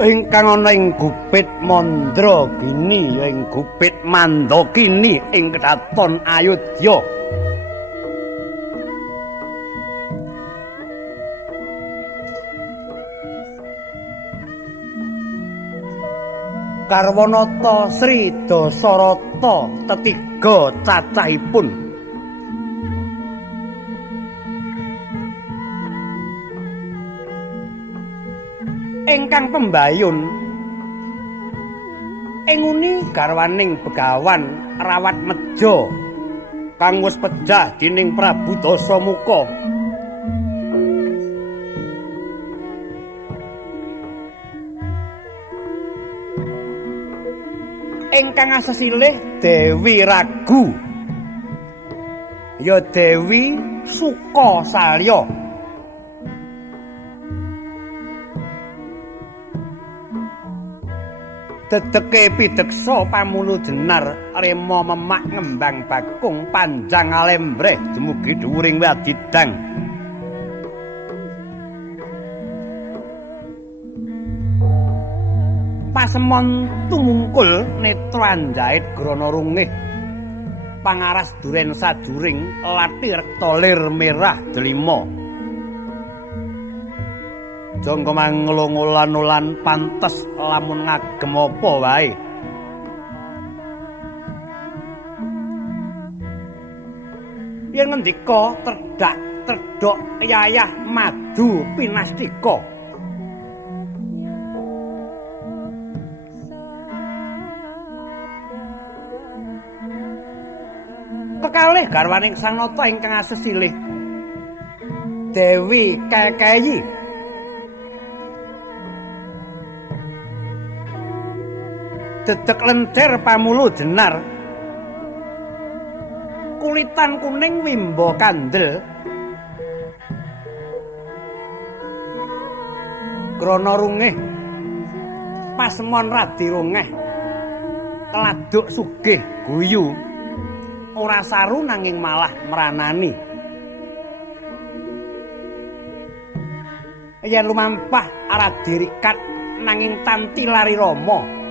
ingkang ana ing Gupit Mandragini ya ing Gupit Mandakini ing Kraton Ayodya. Karwanata Sri Dasarata tetiga cacahipun. Ingkang pembayun enguni garwaning Begawan Rawat Meja kang wis pejah dening Prabu Dasamuka. Ingkang asesilih Dewi Ragu ya Dewi Sukasalya. Dedeke pideksa pamulu jenar rema memak ngembang bakung panjang alembreh dumugi dhuwuring wadidang. Pasemon tumungkul netra anjait grana rungih pangaras duren sajuring lati rekta lir merah delima. Jangka manglung-ulan-ulan pantes lamun ngagem apa wae. Yen ngendika tredhak yayah madu pinastika. Kekalih garwaning Sang Nata ingkang asesilih Dewi Kekayi. Dedek lencer pamulu jenar kulitan kuning wimbo kandel grana rungih pasemon radi rungeh keladuk sugih guyu ora saru nanging malah meranani. Yen lumampah aradi rikat nanging tanti lari rama.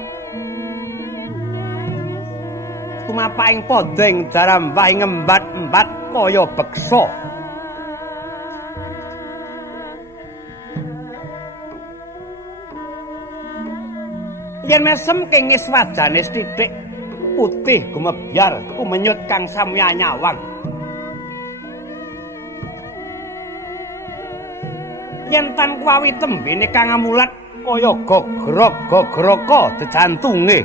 Tumapaing padha ing darambah ngembat-embat kaya beksa. Yen mesem kengis wajane sithik putih gumebyar kumenyut kang samya nyawang. Yen tan kuwi tembene kang amulat kaya gogrok-gogroko dejantunge.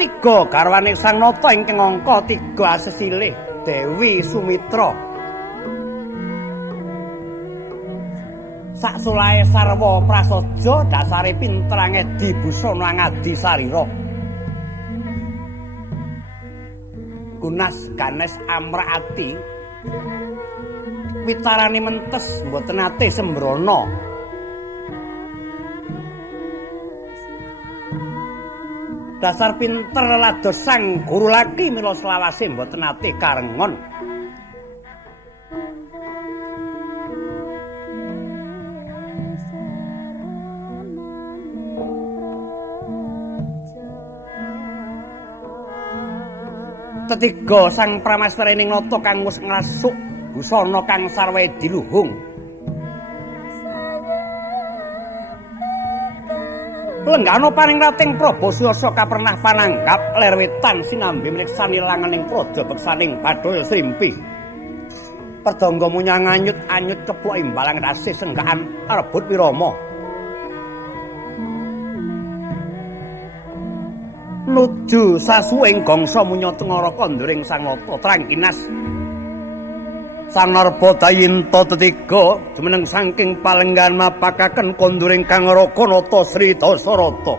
Tiga garwaning Sang Nata ingkang angka 3 asesilih Dewi Sumitra. Sak sulahe sarwa prasaja dasare pinterange dibusana ngadi sarira. Gunas ganes amraati. Wicarane mentes mboten nate sembrono. Dasar pinter lados sang guru laki mila selawase mboten nate karengon. Tetiga sang pramastrening nata kang wis nglasuk busana kang sarwae diluhung. Lenggana paningrating Prabaswasa kapernah panangkap ler wetan sinambi mriksani langening praja beksaning Badaya Srimpi. Perdangga munyang anyut-anyut kepuk imbalang rasih senggaan rebut wirama. Nuju sasuwing gangsa munya tengara konduring Sang Nata trangkinas. Sang Narbadayinta tetiga jumeneng saking palenggan mapakaken konduring Kang Rakanata Sri Dasarata.